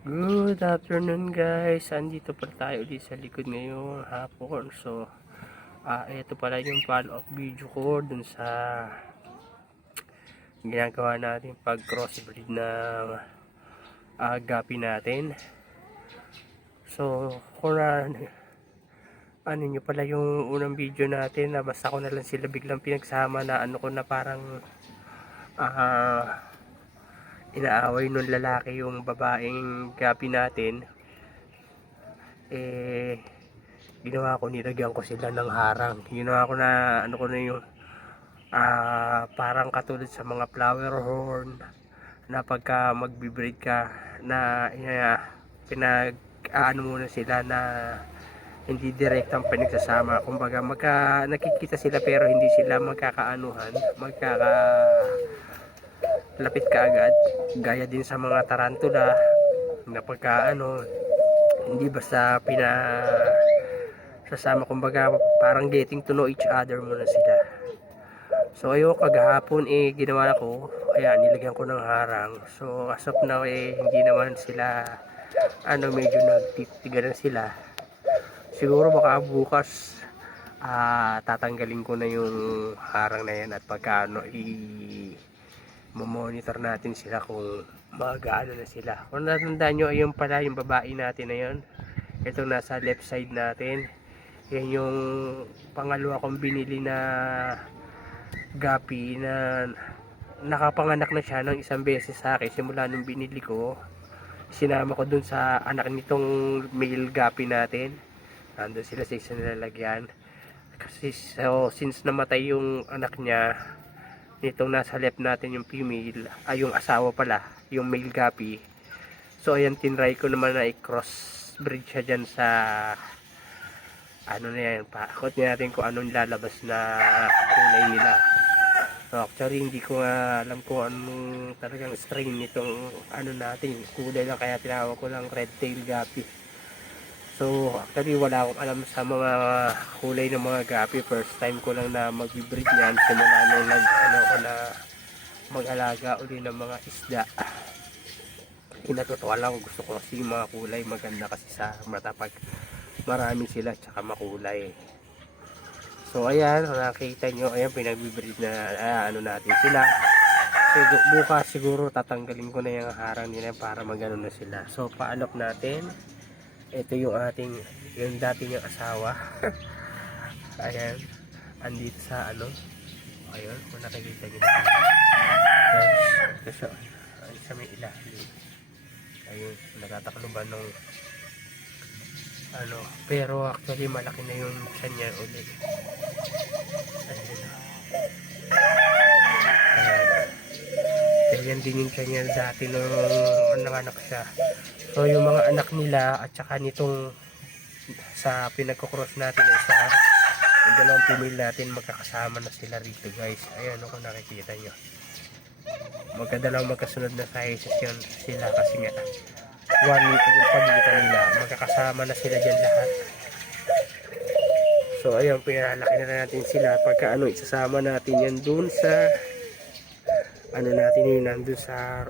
Good afternoon guys. Andito pa tayo ulit sa likod ngayong hapon. So, ah ito pala yung follow-up video ko dun sa ginagawa natin pag crossbreed na agapi natin. So, kung na, ano nyo pala yung unang video natin na basta ko na lang sila biglang pinagsama na ano ko na parang ah inaaway nung lalaki yung babaeng gapi natin. Eh ginawa ko nilagyan ko sila ng harang. Ginawa ko na ano ko na yung ah parang katulad sa mga flower horn na pagka magbibreed ka na uh, pinag ano muna sila na hindi direktang pinagsasama. Kumbaga magka nakikita sila pero hindi sila magkakaanuhan magkaka lapit ka agad. Gaya din sa mga tarantula na pagka ano hindi basta pina sasama. Kumbaga parang getting to know each other muna sila. So ayun kagahapon eh ginawa ko kaya nilagyan ko ng harang. So as of now eh hindi naman sila ano medyo nagtitigalan sila. Siguro baka bukas ah tatanggalin ko na yung harang na yan at pagka ano i monitor natin sila kung magaano na sila. Kung natandaan nyo, ayun pala yung babae natin na yun. Ito nasa left side natin. Yan yung pangalawa kong binili na gapi na nakapanganak na siya ng isang beses sa akin simula nung binili ko. Sinama ko dun sa anak nitong male gapi natin. Nandun sila sa isang nilalagyan. Kasi so, since namatay yung anak niya, nitong nasa left natin yung female ay yung asawa pala yung male gapi so ayan tinry ko naman na i-cross breed siya dyan sa ano na yan pakot natin kung anong lalabas na kulay nila. So actually hindi ko nga alam kung anong talagang strain nitong ano natin kulay lang kaya tinawag ko lang red tail gapi So, actually wala akong alam sa mga kulay ng mga gapi. First time ko lang na mag-breed niyan. Simula nung nag, ano ko na mag-alaga uli ng mga isda. Inatutuwa lang gusto ko kasi mga kulay maganda kasi sa mata pag marami sila tsaka makulay. So, ayan, kung nakita nyo, ayan, pinag-breed na ah, ano natin sila. So, bukas siguro tatanggalin ko na yung harang nila para magano na sila. So, paalok natin ito yung ating yung dati niyang asawa. Ayan. Andito sa ano. Ayun kung nakikita niyo. Ito siya. Ayun sa may ilalim ayun natatakluban ng ano. Pero actually malaki na yung tiyan niya ulit. Ayun ayan ganyan din yung tiyan niya dati nung nanganak siya So yung mga anak nila at saka nitong sa pinagkocross natin ay sa yung dalawang female natin magkakasama na sila rito guys. Ayan kung nakikita nyo. Magkadalawang magkasunod na sizes yun sila kasi nga one meter yung pagitan nila. Magkakasama na sila dyan lahat. So ayun, pinalaki na natin sila. Pagka ano, isasama natin yan dun sa ano natin yun, nandun sa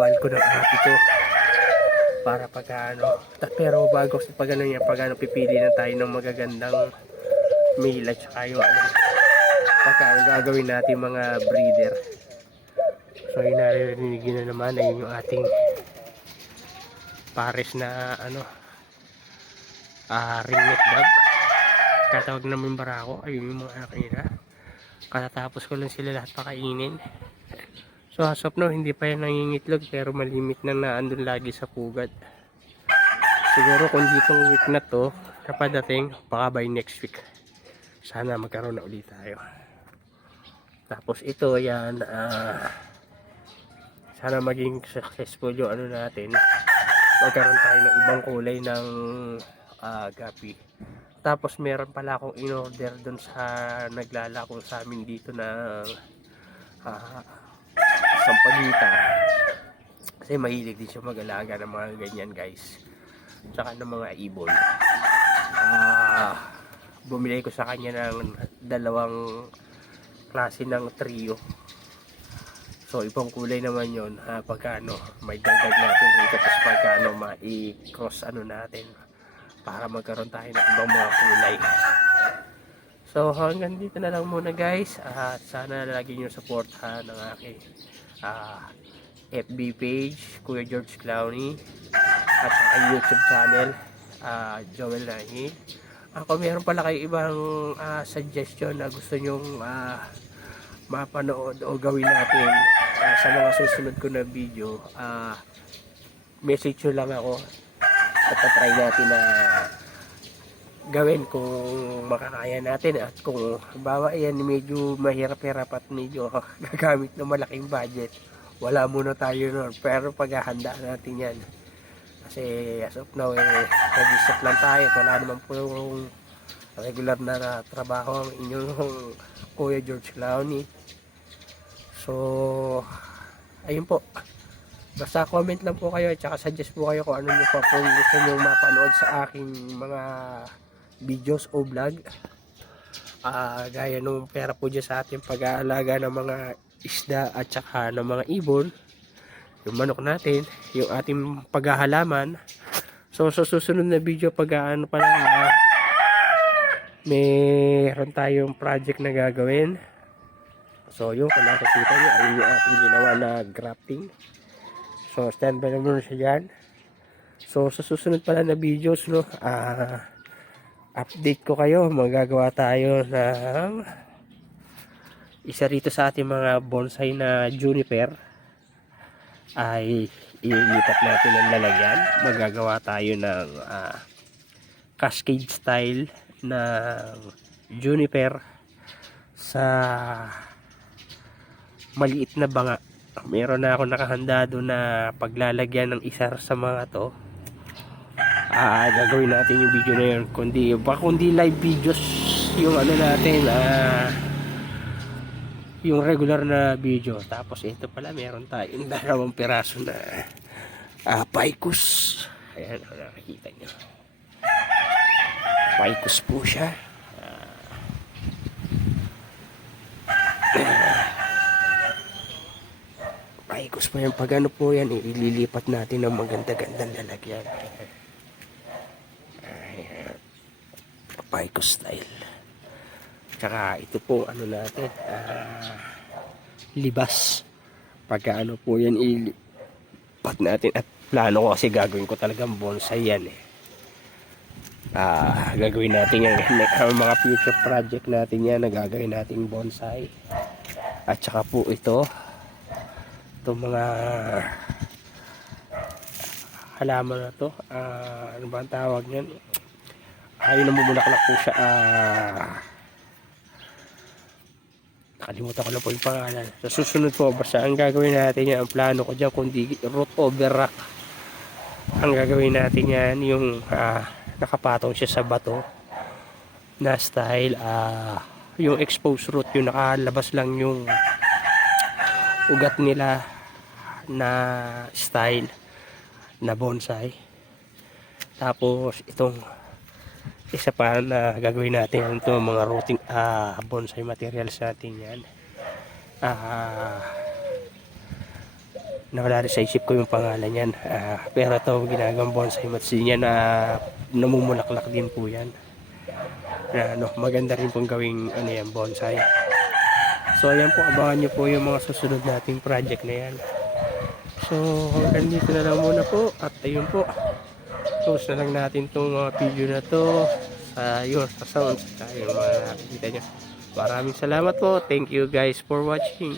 balko ng api ko para pagka ano ta- pero bago sa pag ano yan pag ano pipili na tayo ng magagandang male at saka yung ano gagawin natin mga breeder. So yung naririnig nyo na naman ay yung ating pares na ano ah ringneck dog. Katawag naman barako ayun yung mga anak nila katatapos ko lang sila lahat pakainin So as of now, hindi pa yan nangingitlog pero malimit na naandun lagi sa pugat. Siguro kung ditong week na to, kapadating, baka by next week. Sana magkaroon na ulit tayo. Tapos ito, yan, ah, sana maging successful yung ano natin. Magkaroon tayo ng ibang kulay ng ah, gapi. Tapos meron pala akong in-order doon sa naglalako sa amin dito na ah, sampagita kasi mahilig din siya mag-alaga ng mga ganyan guys tsaka ng mga ibon ah bumili ko sa kanya ng dalawang klase ng trio So, ibang kulay naman yon ha, pagka ano, may dagdag natin dito. Tapos pagka ano, ma-cross ano natin para magkaroon tayo ng ibang mga kulay. So, hanggang dito na lang muna guys. At sana lagi nyo supportahan ng aking ah, FB page, Kuya George Clowney. At ang YouTube channel, ah, Joel Nahi. Ako meron pala kayo ibang ah, suggestion na gusto nyong ah, mapanood o gawin natin ah, sa mga susunod ko na video. ah, message nyo lang ako at try natin na gawin kung makakaya natin at kung bawa yan medyo mahirap-hirap at medyo gagamit ng malaking budget wala muna tayo nun. Pero paghahanda natin yan. Kasi as of now eh, nag-isip lang tayo at wala naman po yung regular na, trabaho ang inyong Kuya George Clowney. So ayun po. Basta comment lang po kayo at saka suggest po kayo kung ano nyo pa po gusto nyo mapanood sa aking mga videos o vlog. Ah, gaya nung pera po dyan sa ating pag-aalaga ng mga isda at saka ng mga ibon yung manok natin yung ating paghahalaman. So sa susunod na video pag ano pala ah, meron tayong project na gagawin. So yung kung nakikita nyo ay yung ating ginawa na grafting. So stand by na muna siya dyan. So sa susunod pala na videos no ah update ko kayo magagawa tayo ng isa rito sa ating mga bonsai na juniper ay ilipat natin ang lalagyan. Magagawa tayo ng ah, cascade style ng juniper sa maliit na banga. Meron na ako nakahanda doon na paglalagyan ng isa sa mga to ah gagawin natin yung video na yun. Kundi baka kundi live videos yung ano natin ah yung regular na video. Tapos ito pala meron tayong dalawang piraso na ah paikus. Ayan kung nakikita nyo. Paikus po siya. Paikus po yan. Pag ano po yan ililipat natin ng maganda-gandang lalagyan Ayan. Paikus style. Tsaka ito po ano natin ah, libas. Pagka ano po yan ilipat natin. At plano ko kasi gagawin ko talagang bonsai yan eh. Ah, gagawin natin yan. Ang mga future project natin yan na gagawin natin bonsai. At saka po ito itong mga halaman na to. Ah, ano ba ang tawag niyan ayun na bumulaklak po siya. Ah. Nakalimutan ko na po yung pangalan. Sa susunod po basta ang gagawin natin yan ang plano ko dyan kundi root over rock. Ang gagawin natin yan yung ah, nakapatong siya sa bato na style ah, yung exposed root yung nakalabas lang yung ugat nila na style na bonsai. Tapos itong isa pa na gagawin natin ito mga rooting ah, bonsai materials natin yan. Ah nawala rin sa isip ko yung pangalan yan. Ah, pero ito ginagawang bonsai mats yan na namumulaklak din po yan. Na ano, maganda rin pong gawing ano yan, bonsai. So ayan po abangan nyo po yung mga susunod nating project na yan. So hanggang dito na lang muna po at ayun po close na lang natin itong mga video na to. Sa yun, sa sounds tayo mga nakikita nyo. Maraming salamat po. Thank you guys for watching